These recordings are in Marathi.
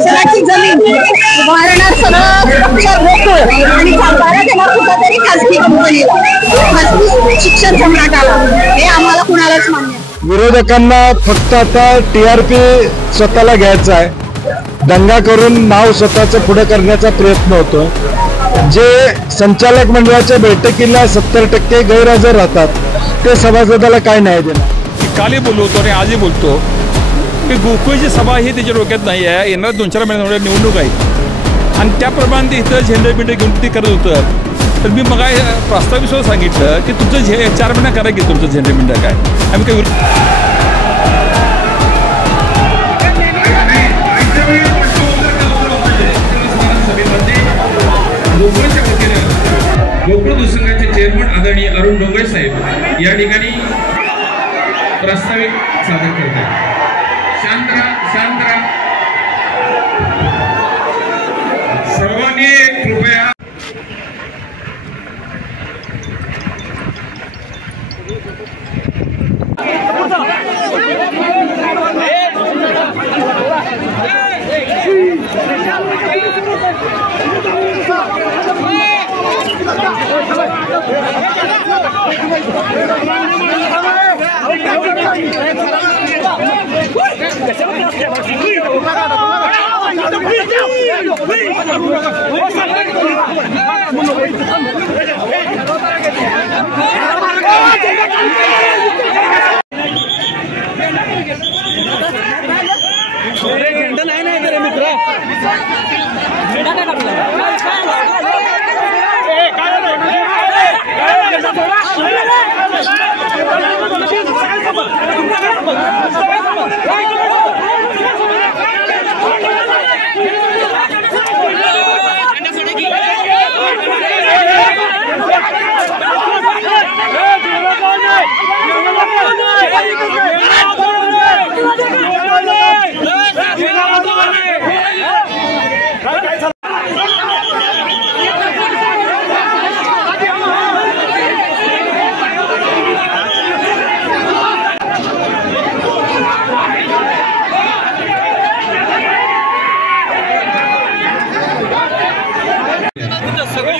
सराठी जमीन वारणार सगळं गोकुळ आणि बारा देणार कुठंतरी खासगी कंपनीला, खासगी शिक्षण सम्राटाला, हे आम्हाला कुणालाच मान्य. विरोधकांना फक्त आता TRP स्वतःला घ्यायचा आहे, दंगा करून नाव स्वतःचं पुढे करण्याचा प्रयत्न होतो. जे संचालक मंडळाच्या बैठकीला 70% गैरहजर राहतात ते सभासदाला काय न्याय देणार. कालही बोललो होतो आणि आजही बोलतो की गोकुळची सभा ही त्याच्या डोक्यात नाही आहे. येणाऱ्या 2-4 महिन्यांमध्ये निवडणूक आहे आणि त्याप्रमाणे ते इथं झेंडे बिंडे घेऊन ते करत होतं. तर मी मग प्रस्तावित सुद्धा सांगितलं की तुमचं 4 महिना करा की तुमचं झेंडे बिंडे काय आम्ही काही गोकुळ दूध संघाचे चेअरमन आदरणीय अरुण डोंगरे साहेब या ठिकाणी प्रस्तावित सादर करतात. शांत राहा सर्वांनी कृपया.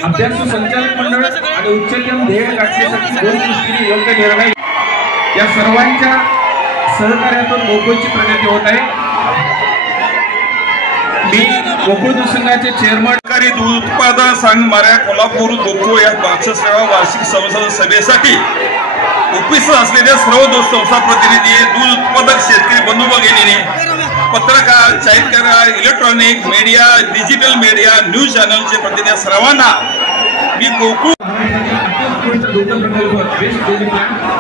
अभ्यासू संचालक मंडळ आणि उच्चतम ध्येय गाठण्यासाठी 2 दृष्टीने योग्य निर्णय या सर्वांच्या सहकार्यातून गोकुळची प्रगती होत आहे. मी गोकुळ दूध संघाचे चेअरमन दूध उत्पादन संघ मार्या कोल्हापूर गोकुळ या 65व्या वार्षिक सभासद सभेसाठी उपस्थित असलेल्या सर्व दूध संस्था प्रतिनिधी, दूध उत्पादक शेतकरी बंधू भगिनींनी, पत्रकार, साहित्यकार, electronic media, digital media, news चॅनलचे प्रतिनिधी सर्वांना मी गोकुळ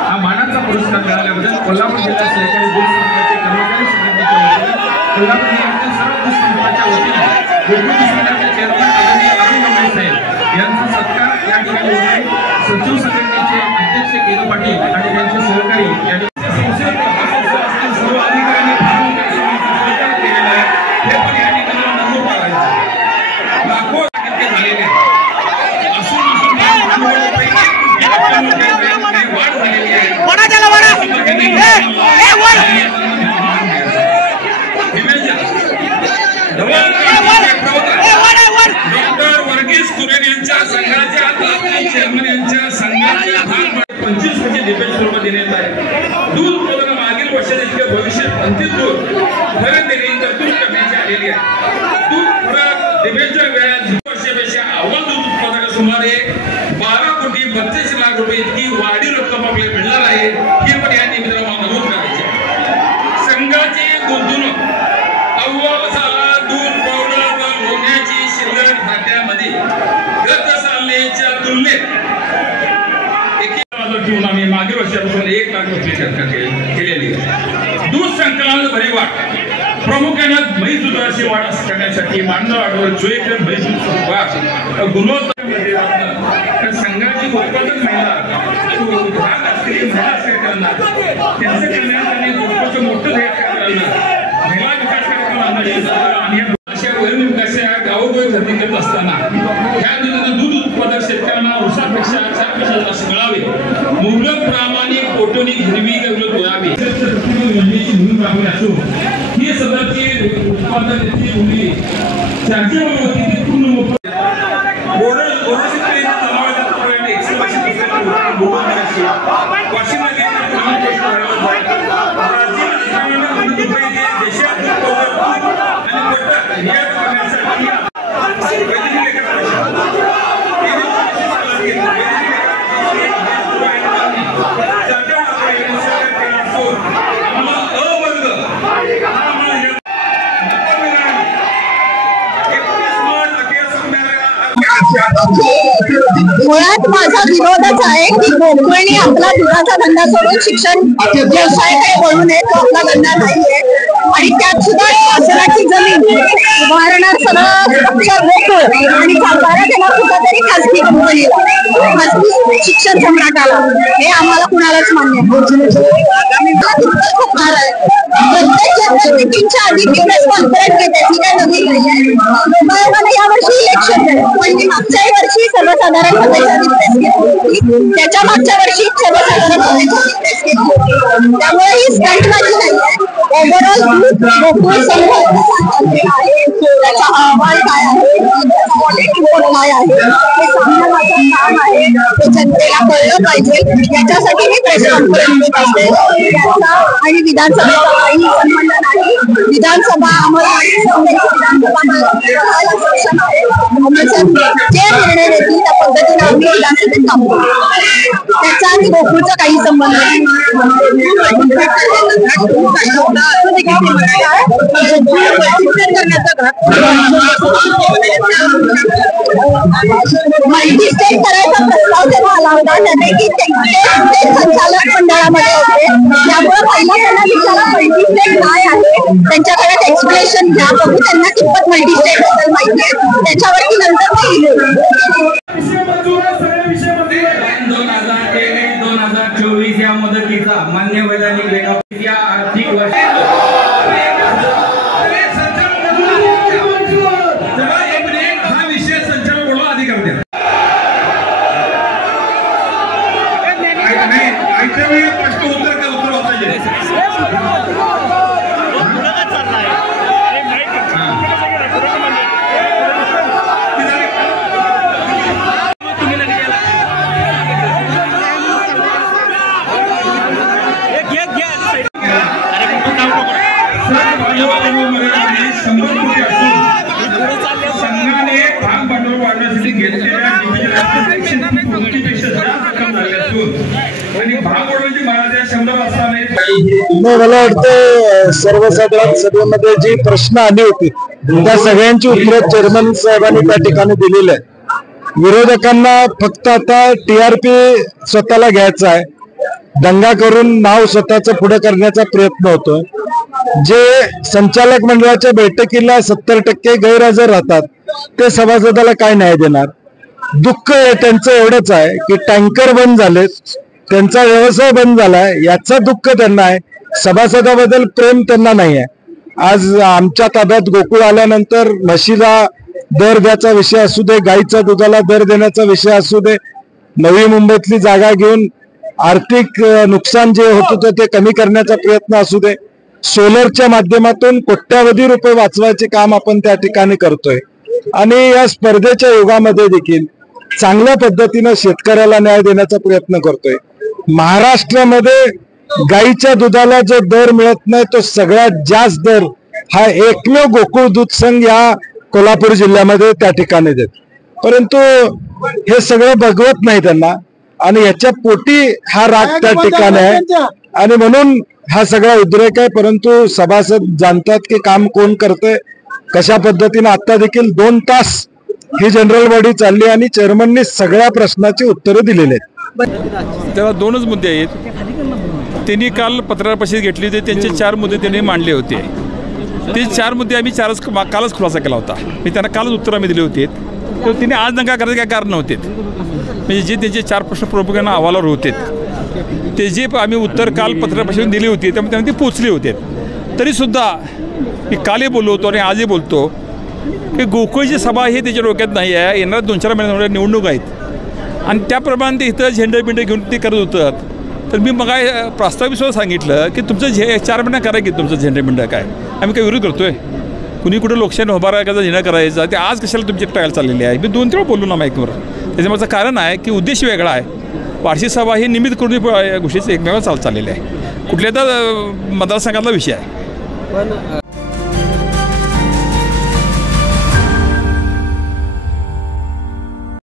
हा मानाचा पुरस्कार मिळाल्याबद्दल कोल्हापूर जिल्हा सहकारी दूध संघाचे कर्मचारी संघटनेच्या कोल्हापूर जिल्ह्यातील सर्व दूध संस्थांच्या वतीने गोकुळ दूध संघाचे चेअरमन आदरणीय अरुण डोंगरे साहेब यांचा सत्कार या ठिकाणी होत आहे. सचिव संघटनेचे अध्यक्ष केदार पाटील आणि त्यांचे सहकारी यांनी सर्व अधिकाऱ्यांनी केलेला आहे. हे पण या ठिकाणी नमूद करायचं. लाखो झालेले डॉक्टर वर्गीस कुरेन यांच्या संघाच्या चेअरमन यांच्या संघाच्या 25 कोटी डिबेट स्वरूपात देण्यात आहे. दूध उत्पादन मागील वर्षात इतके भविष्यात अंतिम दूध खरं देणे तरतूद करण्याची आलेली आहे. दूध फरक डिबेंचर व्याज वर्षापेक्षा अव्वल दूध उत्पादक सुमारे 12 कोटी 32 लाख रुपये इतकी वाढीव रक्कम आपल्याला मिळणार आहे. ही पण या निमित्तानं नमूद करायची. संघाची गुंतवणूक अव्वल सालात दूध पावडर होण्याची शिल्लक खात्यामध्ये गत सालच्या तुलनेत ठेवून आम्ही मागील वर्षापासून 1 लाख रुपये चर्चा केलेली आहे. दूध संकलनात भरी वाढ प्रामुख्याने म्हैस दुधाची वाढ करण्यासाठी मानव आठवडा 24 टन म्हैस दूध वाढ गुणवत्ता संघाची उत्पादक महिला भाग असलेली महिला असेल त्यांचं कल्याण आणि गोकुळचं मोठं ध्येय महिला विकास कार्यक्रम आणि अशा वैरण विकासाच्या गावोगावी खरेदी करत असताना ह्या दूध उत्पादक शेतकऱ्यांना उसापेक्षा 4% जास्त मिळावे. मुबलक प्रामाणिक पोटोनी हिरवी करून दाखवली असो ही सदरची उत्पादनाची मुली चार्जर होती ती पूर्ण मुळात माझा विरोधच आहे की गोकुळने आपला दुधाचा धंदा सोडून शिक्षण व्यवसायाकडे वळू नये, तो आपला धंदा नाहीये. आणि त्यात सुद्धा शासनाची जमीन उभारणार सगळं स्ट्रक्चर गोकुळ आणि सांभाळा देणार कुठं तरी खासगी कंपनीला, खासगी शिक्षण सम्राटाला. हे आम्हाला कुणालाच मान्य खूप फार आहे. प्रत्येक मीटिंगच्या आधी बिझनेस कॉन्फरन्स घेते, ती काय नवीन नाहीये. लोकांना यावर्षी इलेक्शन आहे, पण मी मागच्या वर्षी सर्वसाधारण सभेचा निर्देश घेतली, त्याच्या मागच्या वर्षी सर्वसाधारण सभेचा निर्देश घेतली. त्यामुळे ही स्टंटबाजी नाहीये. ओव्हरऑल गोकुळ संघ आहे, त्याचा अहवाल काय आहे, त्याचा क्वालिटी बोर्ड काय आहे, हे सांगणं माझं काम आहे. ते जनतेला कळलं पाहिजे, याच्यासाठी मी प्रेस कॉन्फरन्स घेत असते. आणि विधानसभेचा काही संबंध नाही. विधानसभा आम्हाला विधानसभा आहे, जे निर्णय देतील त्या पद्धतीने आम्ही विधानसभेत काम करू. त्याचा आणि गोकुळचा काही संबंध नाही. मल्टीस्टेट करायचा प्रस्ताव जेव्हा आला होता त्यापैकी ते संचालक मंडळामध्ये होते. त्यामुळे पहिला त्यांना विचारा मल्टीस्टेट काय आहे, त्यांच्याकडे एक्सप्लेनेशन घ्या, बघू त्यांना कितपत मल्टीस्टेट बद्दल माहिती आहे, त्याच्यावरती नंतर ते 2024 या मुदतीचा मान्य वैधानिक लेखा या आर्थिक वर्षात हा विषय संचालक बोलवा अधिकार द्या. आयत्या वेळी प्रश्न उत्तर संघाने भाग भांडवल वाढवण्यासाठी घेतलेल्या आणि भाग वाढवण्याची महाराज शब्दावर असताना मला वाटतं सर्वसाधारण सभेमध्ये जी प्रश्न आली होती त्या सगळ्यांची उत्तर चेअरमन साहेबांनी त्या ठिकाणी दिलेली आहे. विरोधकांना फक्त आता TRP स्वतःला घ्यायचा आहे, दंगा करून नाव स्वतःचं पुढे करण्याचा प्रयत्न होतोय. जे संचालक मंडळाच्या बैठकीला 70% गैरहजर राहतात ते सभासदाला काय न्याय देणार. दुःख त्यांचं एवढंच आहे की टँकर बंद झाले, त्यांचा व्यवसाय बंद झालाय, याचा दुःख त्यांना आहे. सभासदाबद्दल प्रेम त्यांना नाही आहे. आज आमच्या ताब्यात गोकुळ आल्यानंतर म्हशीला दर द्यायचा विषय असू दे, गाईच्या दुधाला दर देण्याचा विषय असू दे, नवी मुंबईतली जागा घेऊन आर्थिक नुकसान जे होत होतं ते कमी करण्याचा प्रयत्न असू दे, सोलरच्या माध्यमातून कोट्यावधी रुपये वाचवायचे काम आपण त्या ठिकाणी करतोय. आणि या स्पर्धेच्या युगामध्ये देखील चांगल्या पद्धतीनं शेतकऱ्याला न्याय देण्याचा प्रयत्न करतोय. महाराष्ट्रामध्ये गाईच्या दुधाला जो दर मिळत नाही तो सगळ्यात जास्त दर हा एकमेव गोकुळ दूध संघ या कोल्हापूर जिल्ह्यामध्ये त्या ठिकाणी देत. परंतु हे सगळं बघवत नाही त्यांना आणि याच्या पोटी हा राग त्या ठिकाणी आहे आणि म्हणून हा सगळा उद्रेक आहे. परंतु सभासद जाणतात की काम कोण करतंय, कशा पद्धतीने. आता देखील 2 तास ही जनरल बॉडी चालली आणि चेअरमननी सगळ्या प्रश्नाची उत्तरं दिलेली आहेत. त्याला 2च मुद्दे आहेत. त्यांनी काल पत्रकार परिषद घेतली होती, त्यांचे 4 मुद्दे त्यांनी मांडले होते. ते 4 मुद्दे आम्ही कालच खुलासा केला होता. मी त्यांना कालच उत्तर आम्ही दिले होते. तर त्यांनी आज दंगा करायचे काय कारण नव्हते. म्हणजे जे त्यांचे 4 प्रश्न प्रमुखांना अहवालावर होते ते जे आम्ही उत्तर काल पत्रकार परिषदेत दिली होती त्यामुळे ते पोचले होते. तरीसुद्धा मी कालही बोललो होतो आणि आजही बोलतो की गोकुळची सभा हे त्याच्या डोक्यात नाही आहे. येणाऱ्या 2-4 महिन्यांमध्ये निवडणूक आहेत आणि त्याप्रमाणे ते इथं झेंडे बिंडे घेऊन ते करत होतात. तर मी मग प्रस्तावित सुद्धा सांगितलं की तुमचं 4 महिना करा की तुमचं झेंडा बिंडा काय आम्ही काय विरोध करतोय कुणी कुठे लोकशाही उभा राहायचा झेंडा करायचा ते आज कशाला तुमची ट्रायल चाललेली आहे मी 2-3 वेळा बोललो ना माईकवर त्याच्यामागचं कारण आहे की उद्देश वेगळा आहे वार्षिक सभा ही निमित्त करून या गोष्टीचं एकमेव चाललेली आहे कुठल्या तर मतदारसंघातला विषय आहे पण